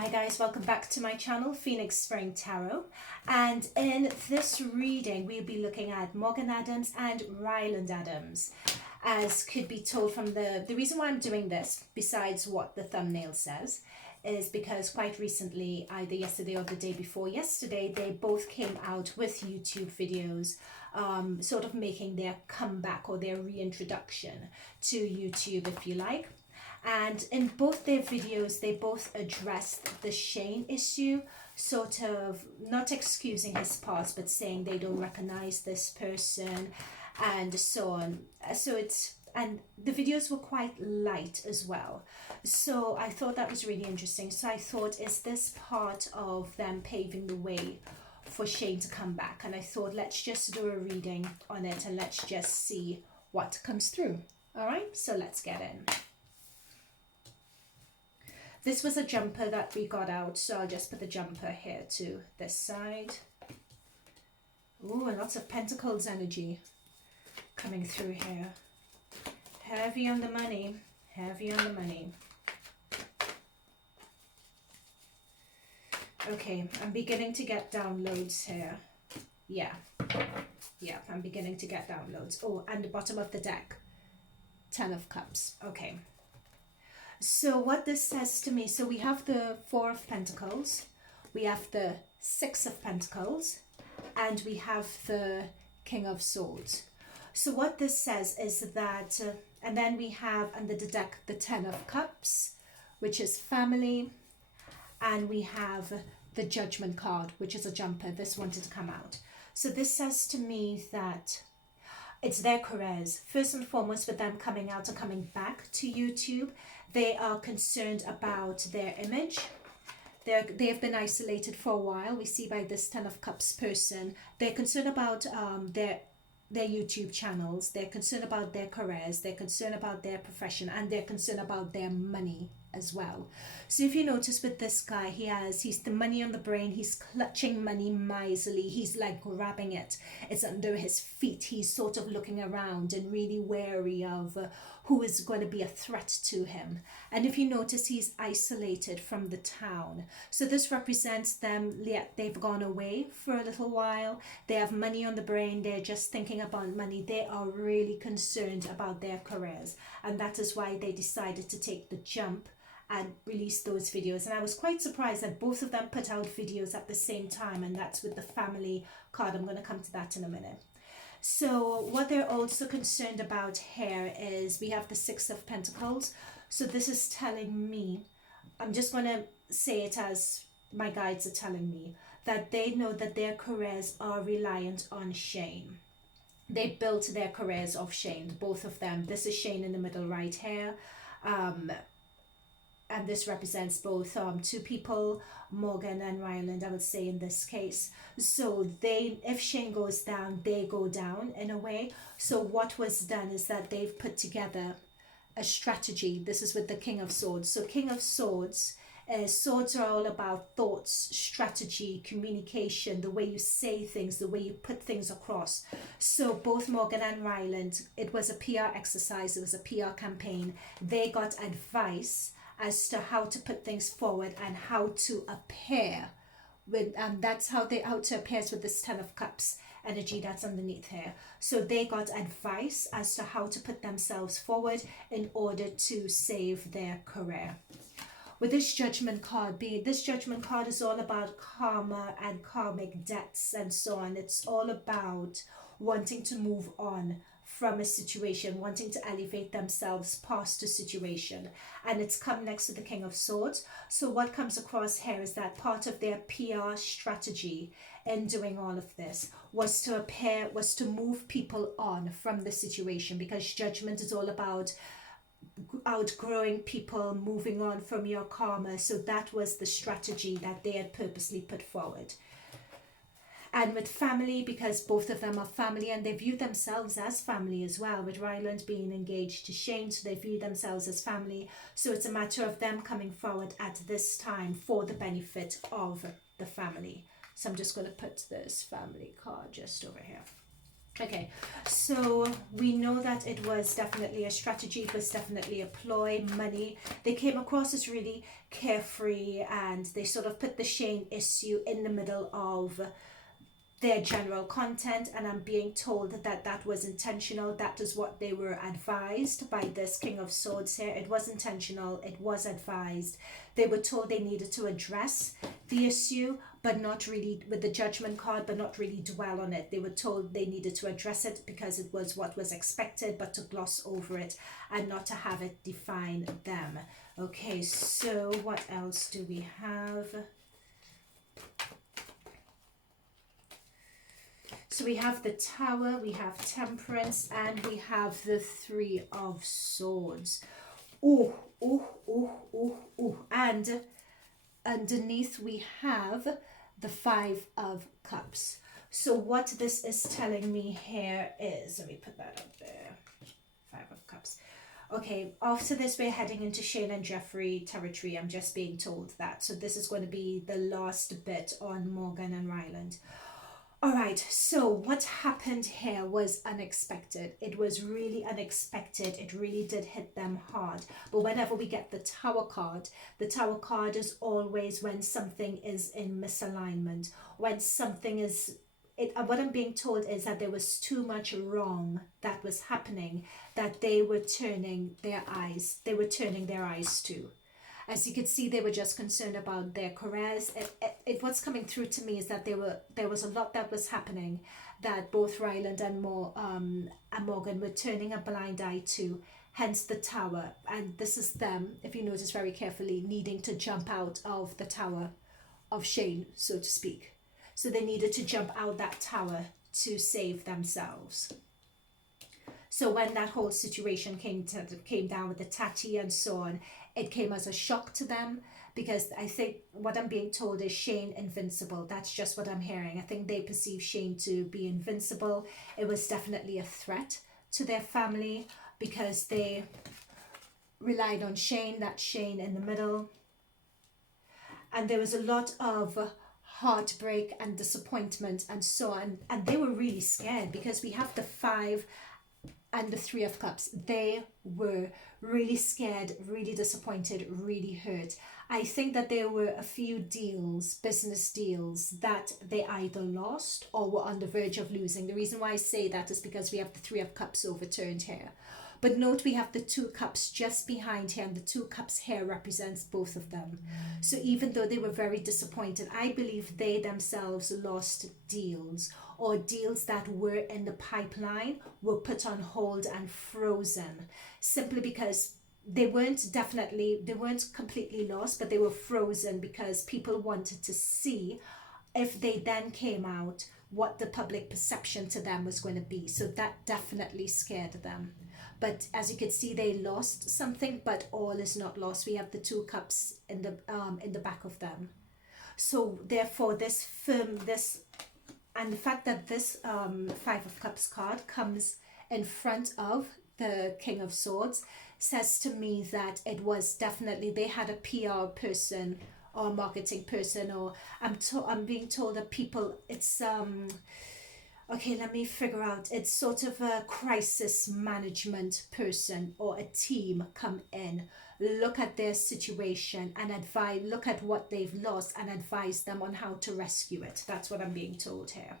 Hi guys, welcome back to my channel, Phoenix Spring Tarot. And in this reading, we'll be looking at Morgan Adams and Ryland Adams. As could be told from the reason why I'm doing this, besides what the thumbnail says, is because quite recently, either yesterday or the day before yesterday, they both came out with YouTube videos, sort of making their comeback or their reintroduction to YouTube, if you like. And in both their videos, they both addressed the Shane issue, sort of not excusing his past, but saying they don't recognize this person and so on. And the videos were quite light as well. So I thought that was really interesting. So I thought, is this part of them paving the way for Shane to come back? And I thought, let's just do a reading on it and let's just see what comes through. All right, so let's get in. This was a jumper that we got out, so I'll just put the jumper here to this side. Ooh, and lots of pentacles energy coming through here. Heavy on the money, heavy on the money. Okay, I'm beginning to get downloads here. Yeah, I'm beginning to get downloads. Oh, and the bottom of the deck, 10 of Cups. Okay. So what this says to me, so we have the 4 of Pentacles, we have the 6 of Pentacles, and we have the King of Swords. So what this says is that, and then we have under the deck the 10 of Cups, which is family, and we have the Judgment card, which is a jumper. This wanted to come out. So this says to me that it's their careers. First and foremost, with them coming out and coming back to YouTube, they are concerned about their image. They have been isolated for a while. We see by this 10 of Cups person, they're concerned about their YouTube channels. They're concerned about their careers. They're concerned about their profession, and they're concerned about their money as well. So if you notice with this guy, he's the money on the brain. He's clutching money miserly. He's like grabbing it. It's under his feet. He's sort of looking around and really wary of who is going to be a threat to him. And if you notice, he's isolated from the town. So this represents them. They've gone away for a little while. They have money on the brain. They're just thinking about money. They are really concerned about their careers. And that is why they decided to take the jump and release those videos. And I was quite surprised that both of them put out videos at the same time, and that's with the family card. I'm going to come to that in a minute. So what they're also concerned about here is we have the 6 of Pentacles. So this is telling me, I'm just going to say it as my guides are telling me, that they know that their careers are reliant on Shane. They built their careers off Shane, both of them. This is Shane in the middle right here. And this represents both two people, Morgan and Ryland, I would say in this case. So if Shane goes down, they go down in a way. So what was done is that they've put together a strategy. This is with the King of Swords. So King of Swords, swords are all about thoughts, strategy, communication, the way you say things, the way you put things across. So both Morgan and Ryland, it was a PR exercise, it was a PR campaign. They got advice as to how to put things forward and how to appear with, that's how to appear with this 10 of Cups energy that's underneath here. So they got advice as to how to put themselves forward in order to save their career. With this Judgment card, this Judgment card is all about karma and karmic debts and so on. It's all about wanting to move on from a situation, wanting to elevate themselves past a situation. And it's come next to the King of Swords. So what comes across here is that part of their PR strategy in doing all of this was to move people on from the situation, because Judgment is all about outgrowing people, moving on from your karma. So that was the strategy that they had purposely put forward. And with family, because both of them are family and they view themselves as family as well, with Ryland being engaged to Shane, so they view themselves as family. So it's a matter of them coming forward at this time for the benefit of the family. So I'm just going to put this family card just over here. Okay, so we know that it was definitely a strategy, it was definitely a ploy, money. They came across as really carefree, and they sort of put the Shane issue in the middle of their general content, and I'm being told that that was intentional. That is what they were advised by this King of Swords here. It was intentional, it was advised. They were told they needed to address the issue, but not really with the Judgment card, but not really dwell on it. They were told they needed to address it because it was what was expected, but to gloss over it and not to have it define them. Okay, so what else do we have? So we have the Tower, we have Temperance, and we have the Three of Swords. Oh, oh, oh, oh, oh. And underneath we have the Five of Cups. So what this is telling me here is, let me put that up there, Five of Cups. Okay, after this we're heading into Shane and Jeffree territory. I'm just being told that. So this is going to be the last bit on Morgan and Ryland. All right, so what happened here was unexpected. It was really unexpected. It really did hit them hard. But whenever we get the Tower card is always when something is in misalignment, when something is, what I'm being told is that there was too much wrong that was happening that they were turning their eyes to. As you could see, they were just concerned about their careers. What's coming through to me is that there was a lot that was happening that both Ryland and Morgan were turning a blind eye to, hence the Tower. And this is them, if you notice very carefully, needing to jump out of the Tower of Shane, so to speak. So they needed to jump out that tower to save themselves. So when that whole situation came down with the Tati and so on, it came as a shock to them, because I think what I'm being told is Shane invincible. That's just what I'm hearing. I think they perceive Shane to be invincible. It was definitely a threat to their family because they relied on Shane, that Shane in the middle. And there was a lot of heartbreak and disappointment and so on. And they were really scared because we have the Five and the Three of Cups. They were really scared, really disappointed, really hurt. I think that there were a few deals, business deals, that they either lost or were on the verge of losing. The reason why I say that is because we have the Three of Cups overturned here. But note we have the Two Cups just behind here, and the Two Cups here represents both of them. So even though they were very disappointed, I believe they themselves lost deals, or deals that were in the pipeline were put on hold and frozen, simply because they weren't completely lost, but they were frozen because people wanted to see if they then came out what the public perception to them was going to be. So that definitely scared them. But as you can see, they lost something, but all is not lost. We have the Two Cups in the back of them. So therefore, and the fact that this Five of Cups card comes in front of the King of Swords says to me that it was definitely, they had a PR person or marketing person, or I'm being told that people, it's okay, let me figure out. It's sort of a crisis management person or a team come in, look at their situation and look at what they've lost and advise them on how to rescue it. That's what I'm being told here.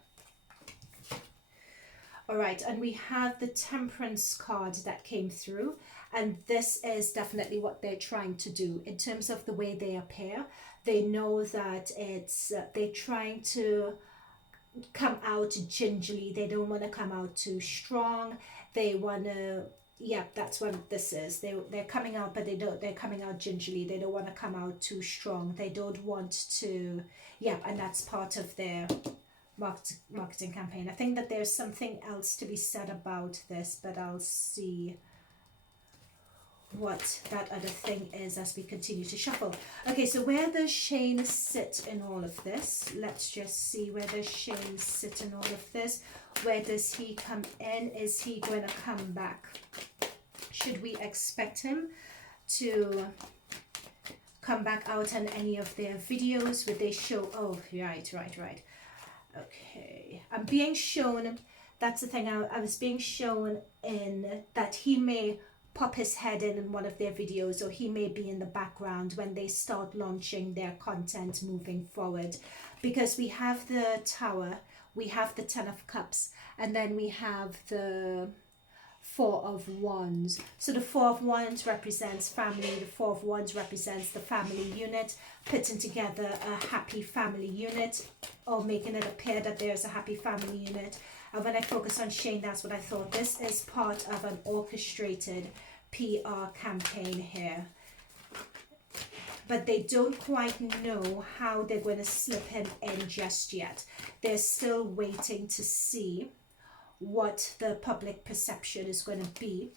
All right, and we have the Temperance card that came through, and this is definitely what they're trying to do in terms of the way they appear. They know that they're trying to come out gingerly. They don't want to come out too strong. They want to, yeah, that's what this is. They're coming out, but they're coming out gingerly. They don't want to come out too strong. They don't want to, yeah, and that's part of their marketing campaign. I think that there's something else to be said about this, but I'll see what that other thing is as we continue to shuffle. Okay, so where does Shane sit in all of this? Let's just see, where does Shane sit in all of this? Where does he come in? Is he going to come back? Should we expect him to come back out on any of their videos? Would they show, oh, right. Okay, I'm being shown That's the thing. I was being shown in that he may pop his head in one of their videos, or he may be in the background when they start launching their content moving forward, because we have the Tower, we have the Ten of Cups, and then we have the Four of Wands. So the Four of Wands represents family, the Four of Wands represents the family unit, putting together a happy family unit, or making it appear that there's a happy family unit. And when I focus on Shane, that's what I thought. This is part of an orchestrated PR campaign here. But they don't quite know how they're going to slip him in just yet. They're still waiting to see what the public perception is going to be.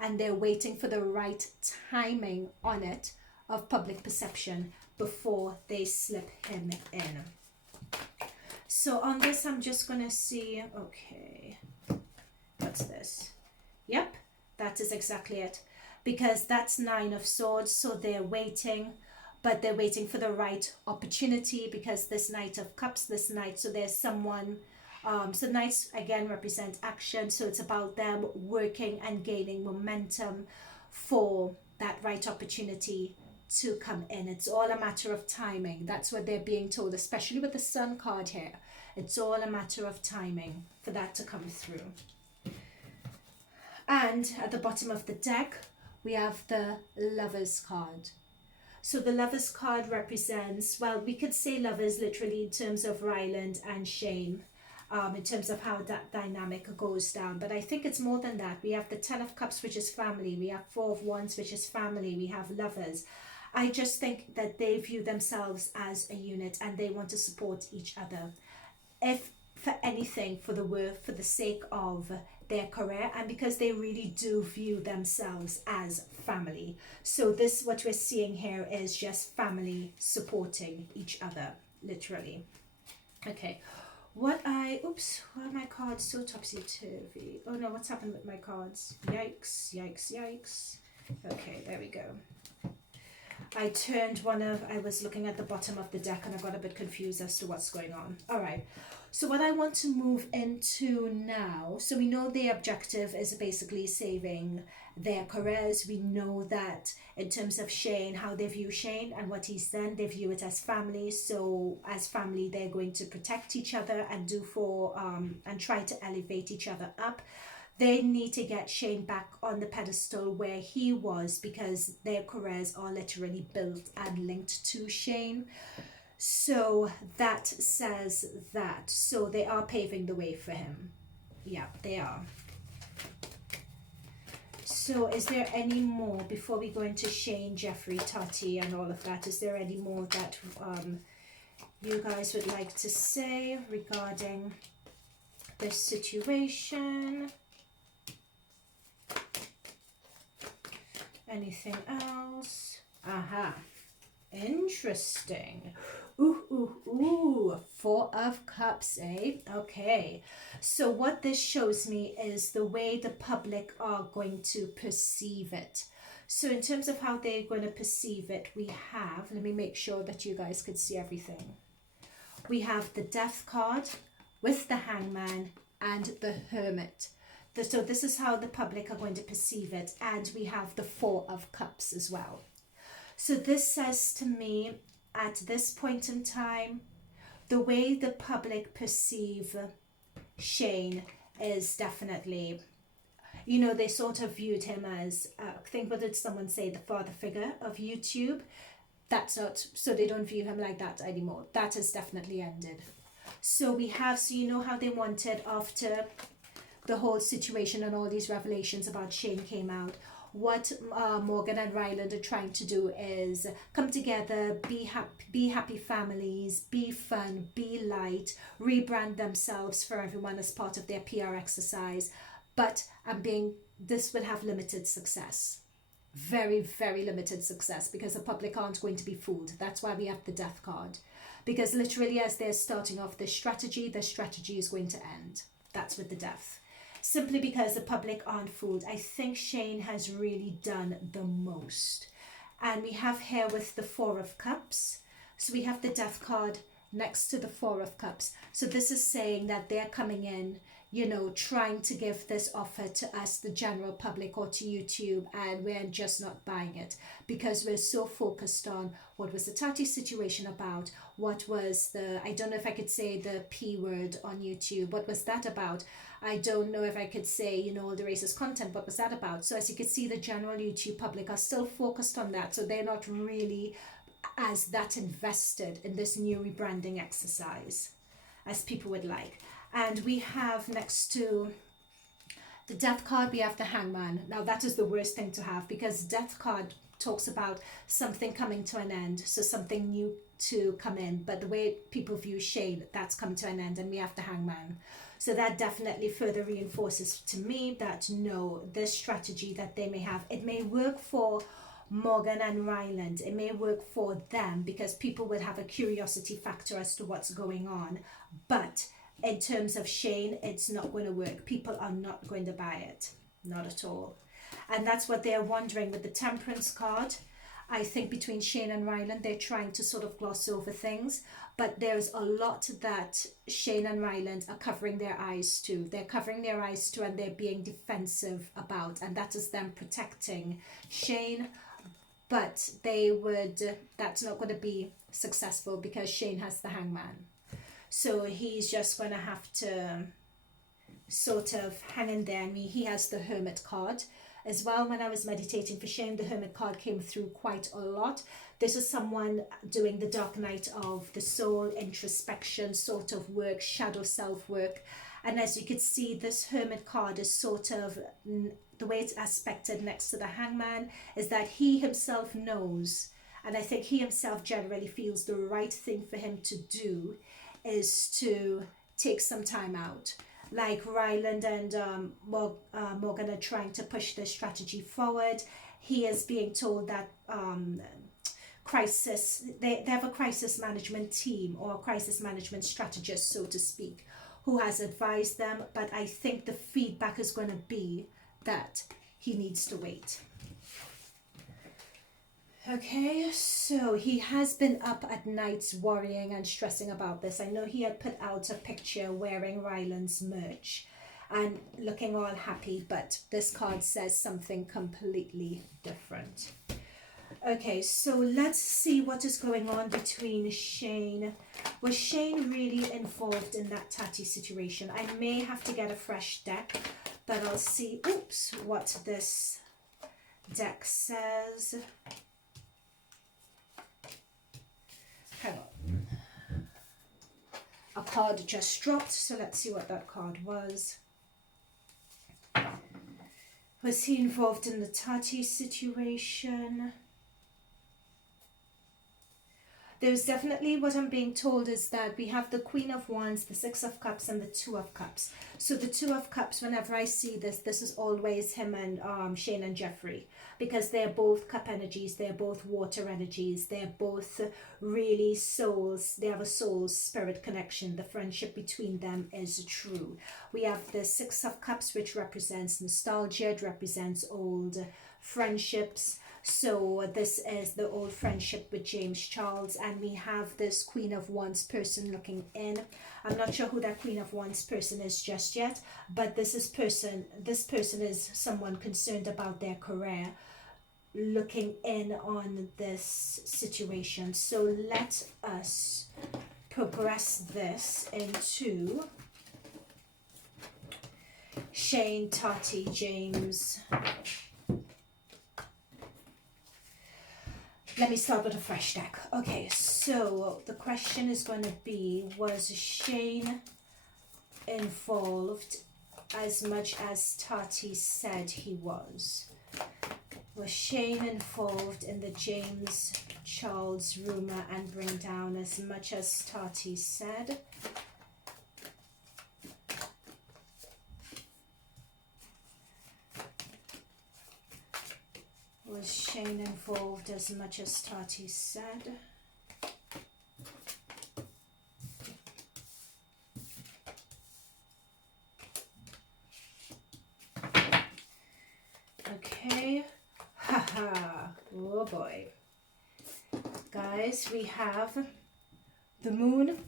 And they're waiting for the right timing on it of public perception before they slip him in. So on this, I'm just going to see, okay, what's this? Yep, that is exactly it. Because that's Nine of Swords, so they're waiting, but they're waiting for the right opportunity, because this Knight of Cups, this Knight, so there's someone, so Knights again represent action, so it's about them working and gaining momentum for that right opportunity to come in. It's all a matter of timing. That's what they're being told, especially with the Sun card here. It's all a matter of timing for that to come through. And at the bottom of the deck, we have the Lovers card. So the Lovers card represents, well, we could say lovers literally in terms of Ryland and Shane, in terms of how that dynamic goes down. But I think it's more than that. We have the Ten of Cups, which is family. We have Four of Wands, which is family. We have lovers. I just think that they view themselves as a unit and they want to support each other. If for anything, for the sake of their career, and because they really do view themselves as family. So this, what we're seeing here, is just family supporting each other, literally. Okay, why are my cards so topsy-turvy? Oh no, what's happened with my cards? Yikes, yikes, yikes. Okay, there we go. I was looking at the bottom of the deck and I got a bit confused as to what's going on. All right, so what I want to move into now, so we know the objective is basically saving their careers. We know that in terms of Shane, how they view Shane and what he's done, they view it as family. So as family, they're going to protect each other and and try to elevate each other up. They need to get Shane back on the pedestal where he was, because their careers are literally built and linked to Shane. So that says that. So they are paving the way for him. Yeah, they are. So is there any more, before we go into Shane, Jeffree, Tati and all of that, is there any more that you guys would like to say regarding this situation? Anything else? Aha. Interesting. Ooh. Four of Cups, eh? Okay. So what this shows me is the way the public are going to perceive it. So in terms of how they're going to perceive it, we have, let me make sure that you guys could see everything. We have the Death card with the Hangman and the Hermit. So this is how the public are going to perceive it. And we have the Four of Cups as well. So this says to me, at this point in time, the way the public perceive Shane is definitely, you know, they sort of viewed him as, I think, what did someone say, the father figure of YouTube? That's not, so they don't view him like that anymore. That has definitely ended. So we have, so you know how they wanted, after the whole situation and all these revelations about Shane came out, what Morgan and Ryland are trying to do is come together, be happy families, be fun, be light, rebrand themselves for everyone as part of their PR exercise. But this will have limited success. Very, very limited success, because the public aren't going to be fooled. That's why we have the Death card. Because literally as they're starting off this strategy, the strategy is going to end. That's with the Death. Simply because the public aren't fooled. I think Shane has really done the most. And we have here with the Four of Cups. So we have the Death card next to the Four of Cups. So this is saying that they're coming in, you know, trying to give this offer to us, the general public, or to YouTube, and we're just not buying it because we're so focused on what was the Tati situation about, what was the, I don't know if I could say the P word on YouTube, what was that about? I don't know if I could say, you know, all the racist content, what was that about? So as you can see, the general YouTube public are still focused on that, so they're not really as that invested in this new rebranding exercise as people would like. And we have next to the death card, we have the hangman. Now that is the worst thing to have, because death card talks about something coming to an end, so something new to come in. But the way people view Shane, that's come to an end, and we have the hangman. So that definitely further reinforces to me that no, this strategy that they may have, it may work for Morgan and Ryland, it may work for them because people would have a curiosity factor as to what's going on, but in terms of Shane, it's not going to work. People are not going to buy it, not at all. And that's what they're wondering with the Temperance card. I think between Shane and Ryland, they're trying to sort of gloss over things, but there's a lot that Shane and Ryland are covering their eyes to. They're covering their eyes to, and they're being defensive about, and that is them protecting Shane. But they would, that's not going to be successful because Shane has the hangman. So he's just going to have to sort of hang in there. I mean, he has the Hermit card as well. When I was meditating for Shane, the Hermit card came through quite a lot. This is someone doing the dark night of the soul, introspection sort of work, shadow self work. And as you can see, this Hermit card is sort of, the way it's aspected next to the hangman is that he himself knows, and I think he himself generally feels the right thing for him to do is to take some time out. Like Ryland and Morgan are trying to push this strategy forward. He is being told that they have a crisis management team or a crisis management strategist, so to speak, who has advised them, but I think the feedback is going to be that he needs to wait. Okay, so he has been up at nights worrying and stressing about this. I know he had put out a picture wearing Ryland's merch and looking all happy, but this card says something completely different. Okay, so let's see what is going on between Shane. Was Shane really involved in that Tati situation? I may have to get a fresh deck, but I'll see, oops, what this deck says. Hang on. A card just dropped, so let's see what that card was. Was he involved in the Tati situation? There's definitely, what I'm being told is that we have the Queen of Wands, the Six of Cups, and the Two of Cups. So the Two of Cups, whenever I see this, this is always him and Shane and Jeffree, because they're both cup energies, they're both water energies, they're both really souls, they have a soul spirit connection. The friendship between them is true. We have the Six of Cups, which represents nostalgia, it represents old friendships. So this is the old friendship with James Charles, and we have this Queen of Wands person looking in. I'm not sure who that Queen of Wands person is just yet, but this person is someone concerned about their career, looking in on this situation. So let us progress this into Shane, Tati, James. Let me start with a fresh deck. Okay, so the question is going to be, was Shane involved as much as Tati said he was? Was Shane involved in the James Charles rumor and bring down as much as Tati said? Was Shane involved as much as Tati said? Okay. Haha. Oh boy. Guys, we have the moon.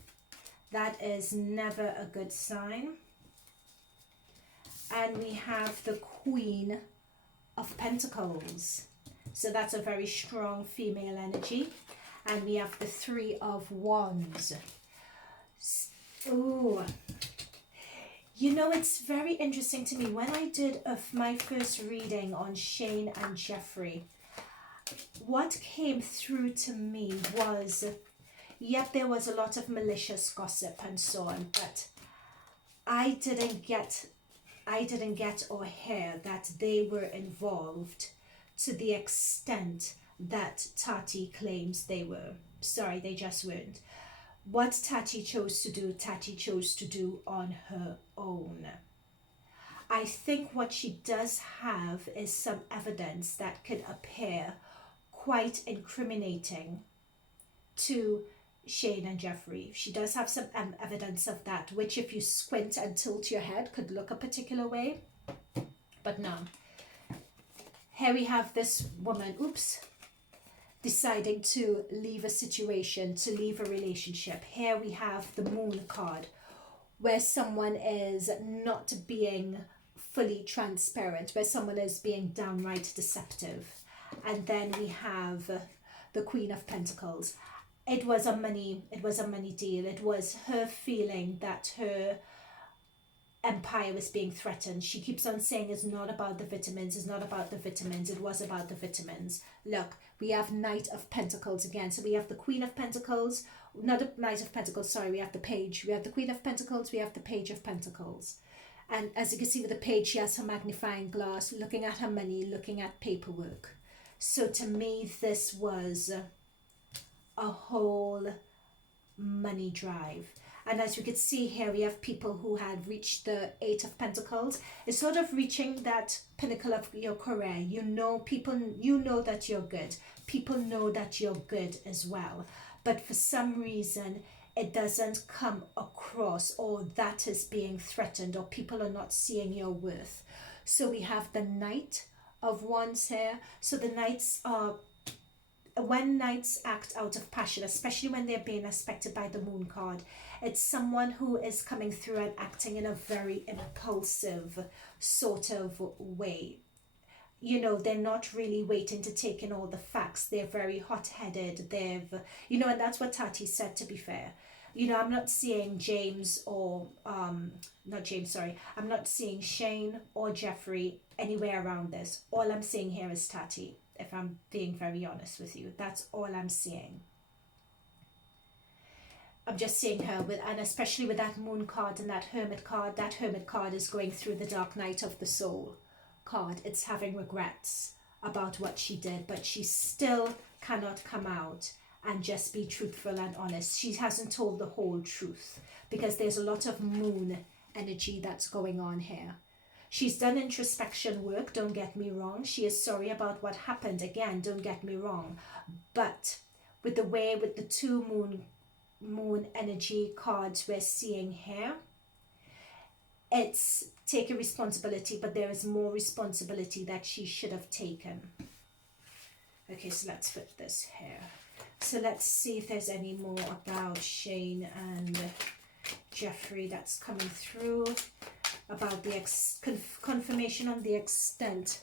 That is never a good sign. And we have the Queen of Pentacles. So that's a very strong female energy. And we have the Three of Wands. Ooh. You know, it's very interesting to me. When I did my first reading on Shane and Jeffree, what came through to me was, yep, there was a lot of malicious gossip and so on, but I didn't get or hear that they were involved to the extent that Tati claims they were. Sorry, they just weren't. What Tati chose to do on her own. I think what she does have is some evidence that could appear quite incriminating to Shane and Jeffree. She does have some evidence of that, which if you squint and tilt your head could look a particular way. But no. Here we have this woman, deciding to leave a situation, to leave a relationship. Here we have the Moon card, where someone is not being fully transparent, where someone is being downright deceptive. And then we have the Queen of Pentacles. It was a money deal. It was her feeling that her empire was being threatened. She keeps on saying it's not about the vitamins, it's not about the vitamins, it was about the vitamins. Look, we have Knight of Pentacles again. So we have the Queen of Pentacles, not the Knight of Pentacles, sorry, we have the Page. We have the Queen of Pentacles, we have the Page of Pentacles. And as you can see with the Page, she has her magnifying glass, looking at her money, looking at paperwork. So to me, this was a whole money drive. And as we could see here, we have people who had reached the Eight of Pentacles. It's sort of reaching that pinnacle of your career. You know, you know that you're good. People know that you're good as well. But for some reason, it doesn't come across, or that is being threatened, or people are not seeing your worth. So we have the Knight of Wands here. So the Knights are, when Knights act out of passion, especially when they're being aspected by the Moon card, it's someone who is coming through and acting in a very impulsive sort of way. You know, they're not really waiting to take in all the facts. They're very hot-headed. And that's what Tati said, to be fair. You know, I'm not seeing James or, I'm not seeing Shane or Jeffree anywhere around this. All I'm seeing here is Tati, if I'm being very honest with you. That's all I'm seeing. I'm just seeing her, and especially with that Moon card and that Hermit card is going through the Dark Night of the Soul card. It's having regrets about what she did, but she still cannot come out and just be truthful and honest. She hasn't told the whole truth, because there's a lot of Moon energy that's going on here. She's done introspection work, don't get me wrong. She is sorry about what happened, again, don't get me wrong. But with the two moon energy cards we're seeing here, it's take a responsibility, but there is more responsibility that she should have taken. Okay, so let's put this here. So let's see if there's any more about Shane and Jeffree that's coming through, about the confirmation on the extent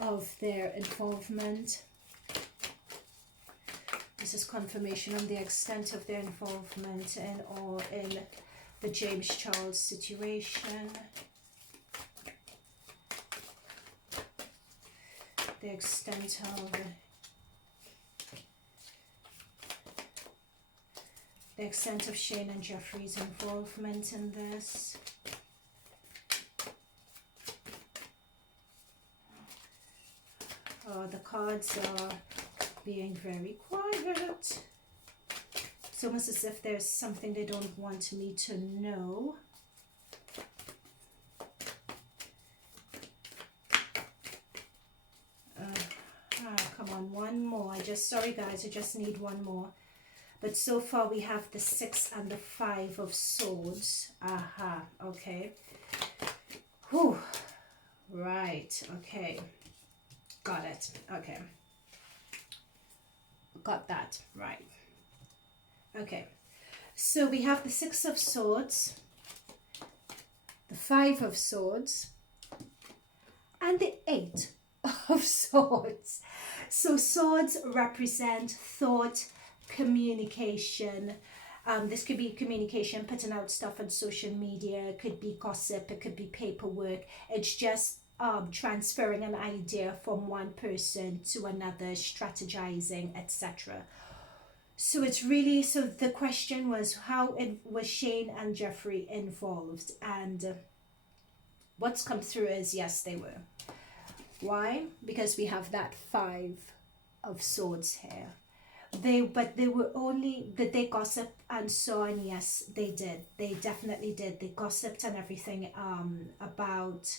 of their involvement. This is confirmation on the extent of their involvement in the James Charles situation. The extent of Shane and Jeffree's involvement in this. Oh, the cards are being very quiet. It's almost as if there's something they don't want me to know. Come on, one more. Sorry guys, I just need one more. But so far we have the 6 and the 5 of Swords. Okay. Whew. Right, okay. Got it, okay. Got that, right. Okay, so we have the 6 of Swords, the 5 of Swords, and the Eight of Swords. So swords represent thought, communication. This could be communication, putting out stuff on social media. It could be gossip. It could be paperwork. It's just transferring an idea from one person to another, strategizing, etc. So it's really, so the question was, how was Shane and Jeffree involved? And what's come through is yes, they were. Why? Because we have that Five of Swords here. But they were only, did they gossip and so on? Yes, they did. They definitely did. They gossiped and everything about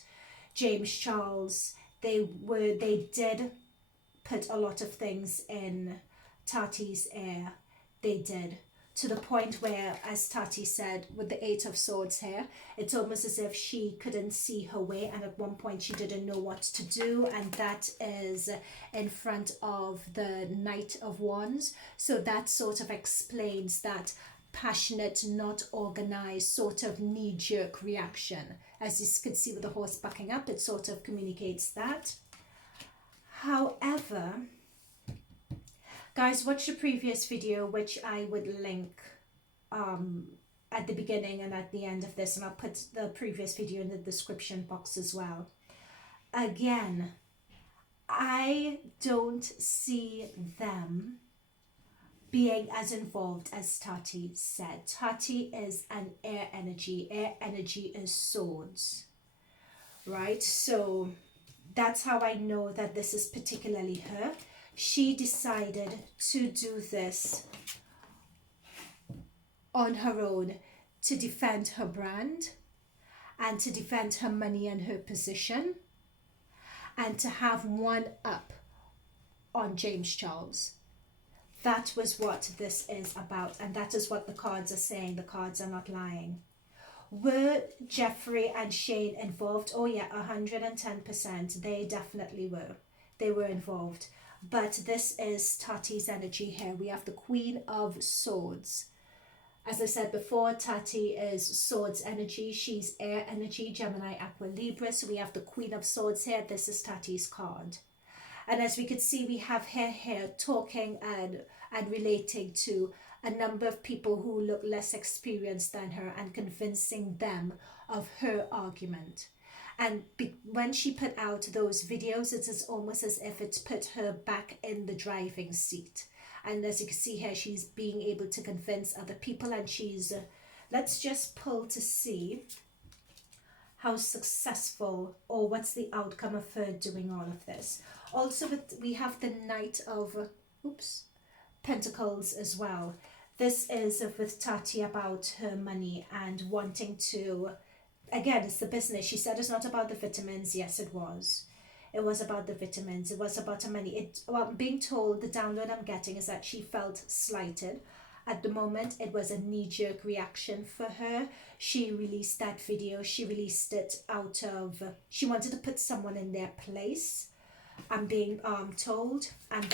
James Charles. They did put a lot of things in Tati's ear. They did, to the point where, as Tati said, with the Eight of Swords here, it's almost as if she couldn't see her way, and at one point she didn't know what to do, and that is in front of the Knight of Wands. So that sort of explains that passionate, not organized, sort of knee-jerk reaction. As you can see with the horse backing up, it sort of communicates that. However, guys, watch the previous video, which I would link at the beginning and at the end of this, and I'll put the previous video in the description box as well. Again, I don't see them being as involved as Tati said. Tati is an air energy. Air energy is swords, right? So that's how I know that this is particularly her. She decided to do this on her own to defend her brand and to defend her money and her position and to have one up on James Charles. That was what this is about, and that is what the cards are saying. The cards are not lying. Were Jeffree and Shane involved? Oh yeah, 110%. They definitely were. They were involved. But this is Tati's energy here. We have the Queen of Swords. As I said before, Tati is swords energy. She's air energy, Gemini, Aqua, Libra. So we have the Queen of Swords here. This is Tati's card. And as we could see, we have her here talking and relating to a number of people who look less experienced than her and convincing them of her argument. And when she put out those videos, it is almost as if it's put her back in the driving seat. And as you can see here, she's being able to convince other people, and she's, let's just pull to see how successful or what's the outcome of her doing all of this. Also, we have the Knight of Pentacles as well. This is with Tati about her money and wanting to, again, it's the business. She said it's not about the vitamins. Yes, it was. It was about the vitamins. It was about her money. Being told, the download I'm getting is that she felt slighted. At the moment, it was a knee-jerk reaction for her. She released that video. She released it out of, she wanted to put someone in their place, I'm being told, and